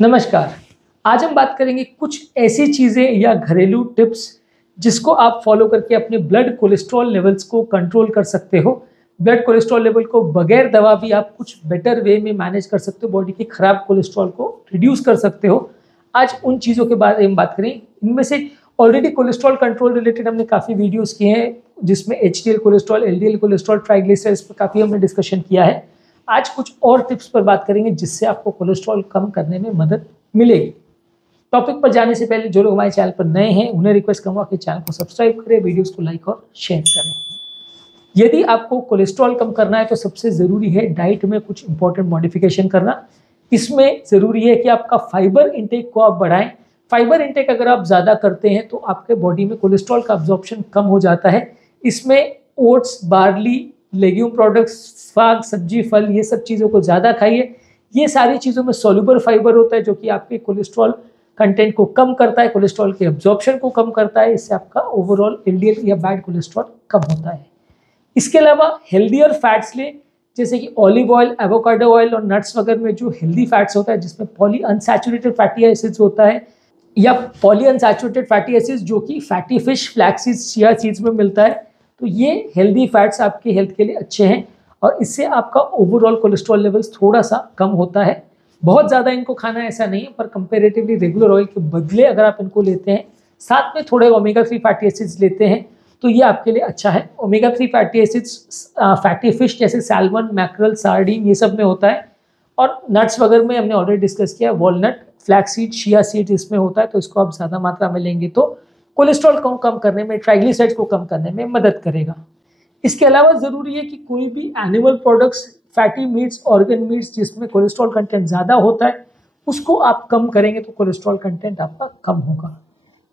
नमस्कार। आज हम बात करेंगे कुछ ऐसी चीज़ें या घरेलू टिप्स जिसको आप फॉलो करके अपने ब्लड कोलेस्ट्रॉल लेवल्स को कंट्रोल कर सकते हो। ब्लड कोलेस्ट्रॉल लेवल को बगैर दवा भी आप कुछ बेटर वे में मैनेज कर सकते हो, बॉडी के खराब कोलेस्ट्रॉल को रिड्यूस कर सकते हो। आज उन चीज़ों के बारे में बात करें। इनमें से ऑलरेडी कोलेस्ट्रॉल कंट्रोल रिलेटेड हमने काफ़ी वीडियोज़ किए हैं, जिसमें HDL cholesterol, LDL cholesterol, triglycerides पर काफ़ी हमने डिस्कशन किया है। आज कुछ और टिप्स पर बात करेंगे जिससे आपको कोलेस्ट्रॉल कम करने में मदद मिलेगी। टॉपिक पर जाने से पहले जो लोग हमारे चैनल पर नए हैं उन्हें रिक्वेस्ट करूंगा कि चैनल को सब्सक्राइब करें, वीडियोस को लाइक और शेयर करें। यदि आपको कोलेस्ट्रॉल कम करना है तो सबसे ज़रूरी है डाइट में कुछ इंपॉर्टेंट मॉडिफिकेशन करना। इसमें ज़रूरी है कि आपका फाइबर इंटेक को आप बढ़ाएं। फाइबर इंटेक अगर आप ज़्यादा करते हैं तो आपके बॉडी में कोलेस्ट्रॉल का अब्जॉर्प्शन कम हो जाता है। इसमें ओट्स, बार्ली, लेग्यूम प्रोडक्ट्स, साग, सब्जी, फल, ये सब चीज़ों को ज़्यादा खाइए। ये सारी चीज़ों में सोल्यूबल फाइबर होता है जो कि आपके कोलेस्ट्रॉल कंटेंट को कम करता है, कोलेस्ट्रॉल के अब्जॉर्प्शन को कम करता है। इससे आपका ओवरऑल एलडीएल या बैड कोलेस्ट्रॉल कम होता है। इसके अलावा हेल्दियर फैट्स लें, जैसे कि ऑलिव ऑयल, एवोकाडो ऑयल और नट्स वगैरह में जो हेल्दी फैट्स होता है, जिसमें पॉली अनसैचुरेटेड फैटी एसिड्स होता है, या पॉली अनसैचुरेटेड फैटी एसिड्स जो कि fatty fish, flax seeds, chia seeds में मिलता है। तो ये हेल्दी फैट्स आपकी हेल्थ के लिए अच्छे हैं और इससे आपका ओवरऑल कोलेस्ट्रॉल लेवल्स थोड़ा सा कम होता है। बहुत ज़्यादा इनको खाना ऐसा नहीं है, पर कंपेरेटिवली रेगुलर ऑयल के बदले अगर आप इनको लेते हैं, साथ में थोड़े ओमेगा 3 फैटी एसिड्स लेते हैं, तो ये आपके लिए अच्छा है। Omega 3 fatty acids fatty fish जैसे सैल्मन, मैकरल, सार्डिन, ये सब में होता है। और नट्स वगैरह में हमने ऑलरेडी डिस्कस किया, walnut, flax seed, chia seed इसमें होता है। तो इसको आप ज़्यादा मात्रा में लेंगे तो कोलेस्ट्रॉल को कम करने में, ट्राइग्लिसराइड्स को कम करने में मदद करेगा। इसके अलावा ज़रूरी है कि कोई भी animal products, fatty meets, organ meets जिसमें कोलेस्ट्रॉल कंटेंट ज़्यादा होता है, उसको आप कम करेंगे तो कोलेस्ट्रॉल कंटेंट आपका कम होगा।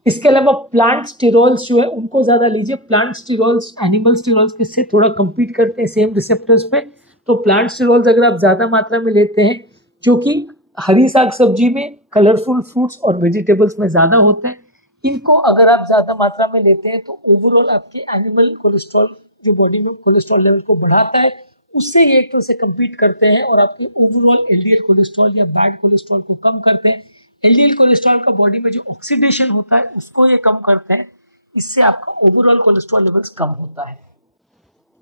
इसके अलावा प्लांट स्टेरॉल्स जो है उनको ज़्यादा लीजिए। प्लांट स्टेरॉल्स एनिमल स्टेरॉल्स के से थोड़ा कम्पीट करते हैं सेम रिसेप्टर्स पे। तो प्लांट स्टेरॉल्स अगर आप ज़्यादा मात्रा में लेते हैं, जो कि हरी साग सब्जी में, कलरफुल फ्रूट्स और वेजिटेबल्स में ज़्यादा होते हैं, इनको अगर आप ज़्यादा मात्रा में लेते हैं तो ओवरऑल आपके एनिमल कोलेस्ट्रॉल जो बॉडी में कोलेस्ट्रॉल लेवल को बढ़ाता है, उससे ये एक तरह से कम्पीट करते हैं और आपके ओवरऑल एलडीएल कोलेस्ट्रॉल या बैड कोलेस्ट्रॉल को कम करते हैं। एलडीएल कोलेस्ट्रॉल का बॉडी में जो ऑक्सीडेशन होता है उसको ये कम करते हैं। इससे आपका ओवरऑल कोलेस्ट्रॉल लेवल्स कम होता है।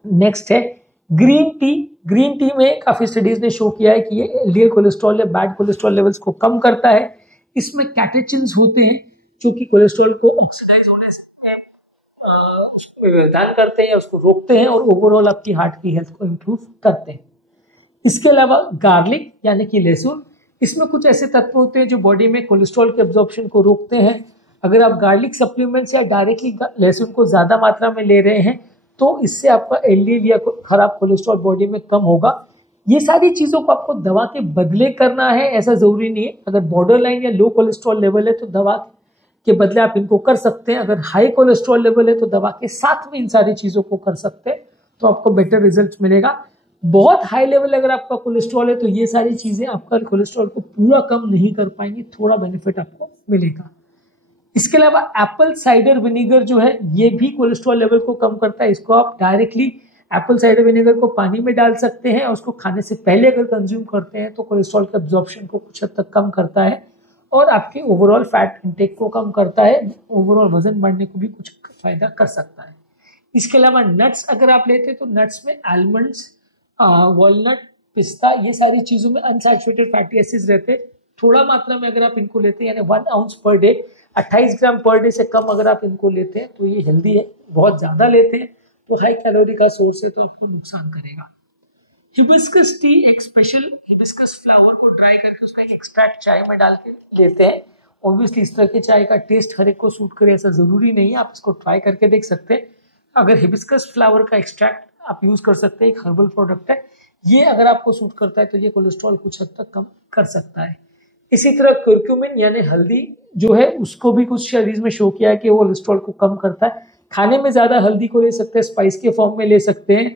नेक्स्ट है ग्रीन टी। ग्रीन टी में काफ़ी स्टडीज ने शो किया है कि ये एलडीएल कोलेस्ट्रॉल या बैड कोलेस्ट्रॉल लेवल्स को कम करता है। इसमें कैटेचिन्स होते हैं जो कि कोलेस्ट्रॉल को ऑक्सीडाइज होने से उसको व्यवधान करते हैं या उसको रोकते हैं और ओवरऑल आपकी हार्ट की हेल्थ को इम्प्रूव करते हैं। इसके अलावा गार्लिक यानी कि लहसुन, इसमें कुछ ऐसे तत्व होते हैं जो बॉडी में कोलेस्ट्रॉल के अब्जॉर्प्शन को रोकते हैं। अगर आप गार्लिक सप्लीमेंट्स या डायरेक्टली लहसुन को ज़्यादा मात्रा में ले रहे हैं तो इससे आपका एलडीएल या खराब कोलेस्ट्रॉल बॉडी में कम होगा। ये सारी चीज़ों को आपको दवा के बदले करना है, ऐसा ज़रूरी नहीं है। अगर बॉर्डर लाइन या लो कोलेस्ट्रॉल लेवल है तो दवा के बदले आप इनको कर सकते हैं। अगर हाई कोलेस्ट्रॉल लेवल है तो दवा के साथ में इन सारी चीज़ों को कर सकते हैं, तो आपको बेटर रिजल्ट मिलेगा। बहुत हाई लेवल अगर आपका कोलेस्ट्रॉल है तो ये सारी चीज़ें आपका कोलेस्ट्रॉल को पूरा कम नहीं कर पाएंगी, थोड़ा बेनिफिट आपको मिलेगा। इसके अलावा एप्पल साइडर विनेगर जो है ये भी कोलेस्ट्रॉल लेवल को कम करता है। इसको आप डायरेक्टली एप्पल साइडर विनेगर को पानी में डाल सकते हैं और उसको खाने से पहले अगर कंज्यूम करते हैं तो कोलेस्ट्रॉल के अब्जॉर्प्शन को कुछ हद तक कम करता है और आपके ओवरऑल फैट इंटेक को कम करता है। ओवरऑल वजन बढ़ने को भी कुछ फायदा कर सकता है। इसके अलावा नट्स अगर आप लेते हैं तो नट्स में आलमंड्स, वॉलनट, पिस्ता, ये सारी चीज़ों में अनसैचुरेटेड फैटी एसिड्स रहते हैं। थोड़ा मात्रा में अगर आप इनको लेते हैं, यानी 1 आउंस पर डे, 28 ग्राम पर डे से कम अगर आप इनको लेते हैं तो ये हेल्दी है। बहुत ज़्यादा लेते हैं तो हाई कैलोरी का सोर्स है तो आपको नुकसान करेगा। हिबिस्कस टी, एक स्पेशल हिबिस्कस फ्लावर को ड्राई करके उसका एक एक्सट्रैक्ट चाय में डाल के लेते हैं। ऑब्वियसली इस तरह के चाय का टेस्ट हर एक को सूट करे ऐसा ज़रूरी नहीं है, आप इसको ट्राई करके देख सकते हैं। अगर हिबिस्कस फ्लावर का एक्सट्रैक्ट आप यूज़ कर सकते हैं, एक हर्बल प्रोडक्ट है ये, अगर आपको सूट करता है तो ये कोलेस्ट्रॉल कुछ हद तक कम कर सकता है। इसी तरह कुरक्यूमिन यानी हल्दी जो है उसको भी कुछ स्टडीज में शो किया है कि वो कोलेस्ट्रॉल को कम करता है। खाने में ज़्यादा हल्दी को ले सकते हैं, स्पाइस के फॉर्म में ले सकते हैं,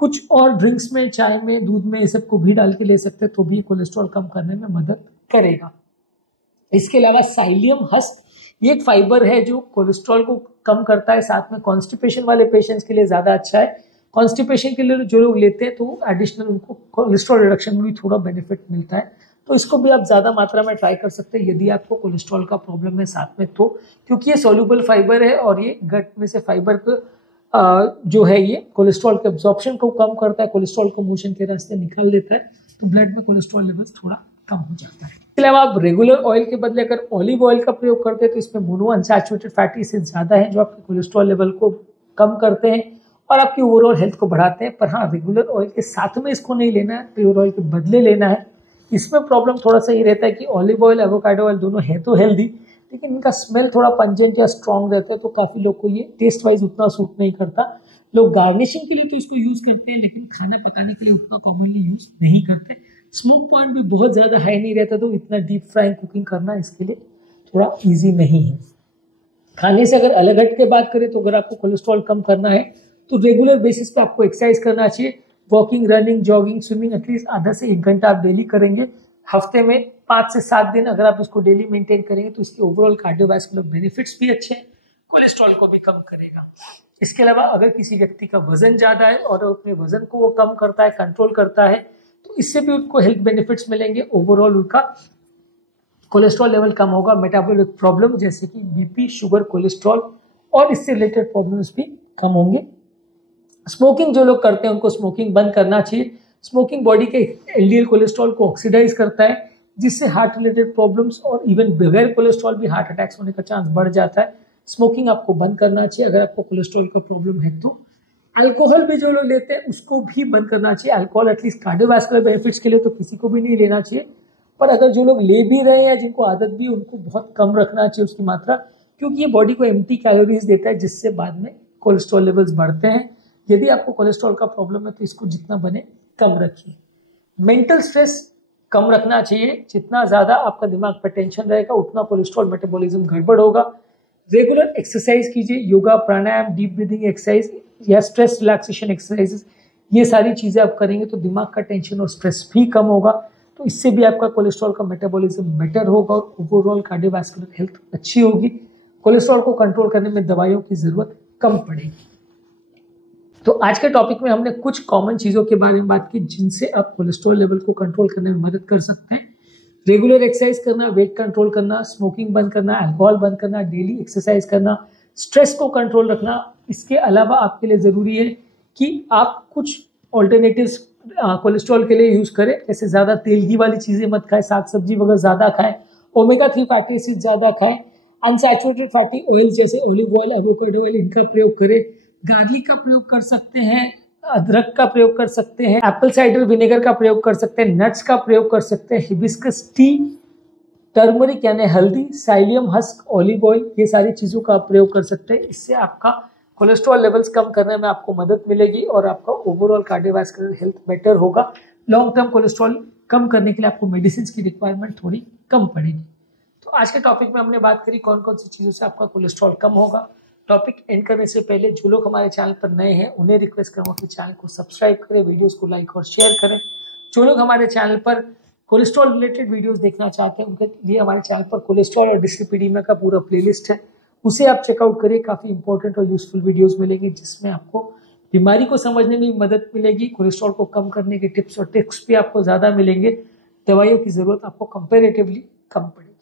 कुछ और ड्रिंक्स में, चाय में, दूध में, ये सब को भी डाल के ले सकते हैं तो भी कोलेस्ट्रॉल कम करने में मदद करेगा। इसके अलावा साइलियम हस्क, ये एक फाइबर है जो कोलेस्ट्रॉल को कम करता है, साथ में कॉन्स्टिपेशन वाले पेशेंट्स के लिए ज़्यादा अच्छा है। कॉन्स्टिपेशन के लिए जो लोग लेते हैं तो एडिशनल उनको कोलेस्ट्रॉल रिडक्शन में भी थोड़ा बेनिफिट मिलता है। तो इसको भी आप ज़्यादा मात्रा में ट्राई कर सकते हैं यदि आपको कोलेस्ट्रॉल का प्रॉब्लम है साथ में तो, क्योंकि ये सोल्यूबल फाइबर है और ये गट में से फाइबर को जो है ये कोलेस्ट्रॉल के एब्जॉर्प्शन को कम करता है, कोलेस्ट्रॉल को मोशन के रास्ते निकाल देता है, तो ब्लड में कोलेस्ट्रॉल लेवल्स थोड़ा कम हो जाता है। इसके अलावा आप रेगुलर ऑयल के बदले अगर ऑलिव ऑयल का प्रयोग करते हैं तो इसमें मोनो अनसैचुरेटेड फैटी एसिड ज़्यादा है जो आपके कोलेस्ट्रॉल लेवल को कम करते हैं और आपकी ओवरऑल हेल्थ को बढ़ाते हैं। पर हाँ, रेगुलर ऑयल के साथ में इसको नहीं लेना है, प्योर ऑयल के बदले लेना है। इसमें प्रॉब्लम थोड़ा सा ये रहता है कि ऑलिव ऑयल एवोकाडो ऑयल दोनों है तो हेल्दी, लेकिन इनका स्मेल थोड़ा पंजेंट या स्ट्रॉन्ग रहता है, तो काफ़ी लोग को ये टेस्ट वाइज उतना सूट नहीं करता। लोग गार्निशिंग के लिए तो इसको यूज़ करते हैं, लेकिन खाना पकाने के लिए उतना कॉमनली यूज़ नहीं करते। स्मोक पॉइंट भी बहुत ज़्यादा हाई नहीं रहता, तो इतना डीप फ्राइंग कुकिंग करना इसके लिए थोड़ा ईजी नहीं है। खाने से अगर अलग हट के बात करें तो अगर आपको कोलेस्ट्रॉल कम करना है तो रेगुलर बेसिस पे आपको एक्सरसाइज करना चाहिए। Walking, running, jogging, swimming at least आधा से 1 घंटा आप डेली करेंगे। हफ्ते में 5 से 7 दिन अगर आप इसको डेली मेंटेन करेंगे तो इसके ओवरऑल कार्डियोवास्कुलर बेनिफिट्स भी अच्छे हैं, कोलेस्ट्रॉल को भी कम करेगा। इसके अलावा अगर किसी व्यक्ति का वजन ज़्यादा है और अपने वजन को वो कम करता है, कंट्रोल करता है, तो इससे भी उनको हेल्थ बेनिफिट्स मिलेंगे। ओवरऑल उनका कोलेस्ट्रॉल लेवल कम होगा। मेटाबॉलिक प्रॉब्लम जैसे कि बीपी, शुगर, कोलेस्ट्रॉल और इससे रिलेटेड प्रॉब्लम्स भी कम होंगे। स्मोकिंग जो लोग करते हैं उनको स्मोकिंग बंद करना चाहिए। स्मोकिंग बॉडी के एलडीएल कोलेस्ट्रॉल को ऑक्सीडाइज करता है, जिससे हार्ट रिलेटेड प्रॉब्लम्स और इवन बगैर कोलेस्ट्रॉल भी हार्ट अटैक्स होने का चांस बढ़ जाता है। स्मोकिंग आपको बंद करना चाहिए अगर आपको कोलेस्ट्रॉल का प्रॉब्लम है तो। अल्कोहल भी जो लोग लेते हैं उसको भी बंद करना चाहिए। अल्कोहल एटलीस्ट कार्डियोवास्कुलर बेनिफिट्स के लिए तो किसी को भी नहीं लेना चाहिए, पर अगर जो लोग ले भी रहे हैं, जिनको आदत भी, उनको बहुत कम रखना चाहिए उसकी मात्रा, क्योंकि ये बॉडी को एम्प्टी कैलोरीज देता है, जिससे बाद में कोलेस्ट्रॉल लेवल्स बढ़ते हैं। यदि आपको कोलेस्ट्रॉल का प्रॉब्लम है तो इसको जितना बने कम रखिए। मेंटल स्ट्रेस कम रखना चाहिए। जितना ज़्यादा आपका दिमाग पर टेंशन रहेगा उतना कोलेस्ट्रॉल मेटाबॉलिज्म गड़बड़ होगा। रेगुलर एक्सरसाइज कीजिए, योगा, प्राणायाम, डीप ब्रीदिंग एक्सरसाइज या स्ट्रेस रिलैक्सेशन एक्सरसाइजेस, ये सारी चीज़ें आप करेंगे तो दिमाग का टेंशन और स्ट्रेस भी कम होगा, तो इससे भी आपका कोलेस्ट्रॉल का मेटाबॉलिज्म बेटर होगा और ओवरऑल कार्डियोवास्कुलर हेल्थ अच्छी होगी। कोलेस्ट्रॉल को कंट्रोल करने में दवाइयों की ज़रूरत कम पड़ेगी। तो आज के टॉपिक में हमने कुछ कॉमन चीज़ों के बारे में बात की जिनसे आप कोलेस्ट्रॉल लेवल को कंट्रोल करने में मदद कर सकते हैं। रेगुलर एक्सरसाइज करना, वेट कंट्रोल करना, स्मोकिंग बंद करना, अल्कोहल बंद करना, डेली एक्सरसाइज करना, स्ट्रेस को कंट्रोल रखना। इसके अलावा आपके लिए ज़रूरी है कि आप कुछ ऑल्टरनेटिव्स कोलेस्ट्रॉल के लिए यूज़ करें, जैसे ज़्यादा तेल घी वाली चीज़ें मत खाएं, साग सब्जी वगैरह ज़्यादा खाएं, ओमेगा 3 फैटी एसिड ज़्यादा खाएं, अनसैचुरेटेड फैटी ऑयल जैसे ऑलिव ऑयल, एवोकाडो ऑयल, इनका प्रयोग करें। गार्लिक का प्रयोग कर सकते हैं, अदरक का प्रयोग कर सकते हैं, एप्पल साइडर विनेगर का प्रयोग कर सकते हैं, नट्स का प्रयोग कर सकते हैं, हिबिस्कस टी, टर्मरिक यानी हल्दी, साइलियम हस्क, ऑलिव ऑयल, ये सारी चीज़ों का आप प्रयोग कर सकते हैं। इससे आपका कोलेस्ट्रॉल लेवल्स कम करने में आपको मदद मिलेगी और आपका ओवरऑल कार्डियोवास्कुलर हेल्थ बेटर होगा। लॉन्ग टर्म कोलेस्ट्रॉल कम करने के लिए आपको मेडिसिन की रिक्वायरमेंट थोड़ी कम पड़ेगी। तो आज के टॉपिक में हमने बात करी कौन कौन सी चीज़ों से आपका कोलेस्ट्रॉल कम होगा। टॉपिक एंड करने से पहले जो लोग हमारे चैनल पर नए हैं उन्हें रिक्वेस्ट करूँगा कि चैनल को सब्सक्राइब करें, वीडियोस को लाइक और शेयर करें। जो लोग हमारे चैनल पर कोलेस्ट्रॉल रिलेटेड वीडियोस देखना चाहते हैं उनके लिए हमारे चैनल पर कोलेस्ट्रॉल और डिस्लिपिडीमिया का पूरा प्लेलिस्ट है, उसे आप चेकआउट करिए। काफ़ी इंपॉर्टेंट और यूजफुल वीडियोज़ मिलेंगे जिसमें आपको बीमारी को समझने में मदद मिलेगी, कोलेस्ट्रॉल को कम करने के टिप्स और ट्रिक्स भी आपको ज़्यादा मिलेंगे, दवाइयों की ज़रूरत आपको कंपेरेटिवली कम पड़ेगी।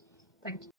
Thank you.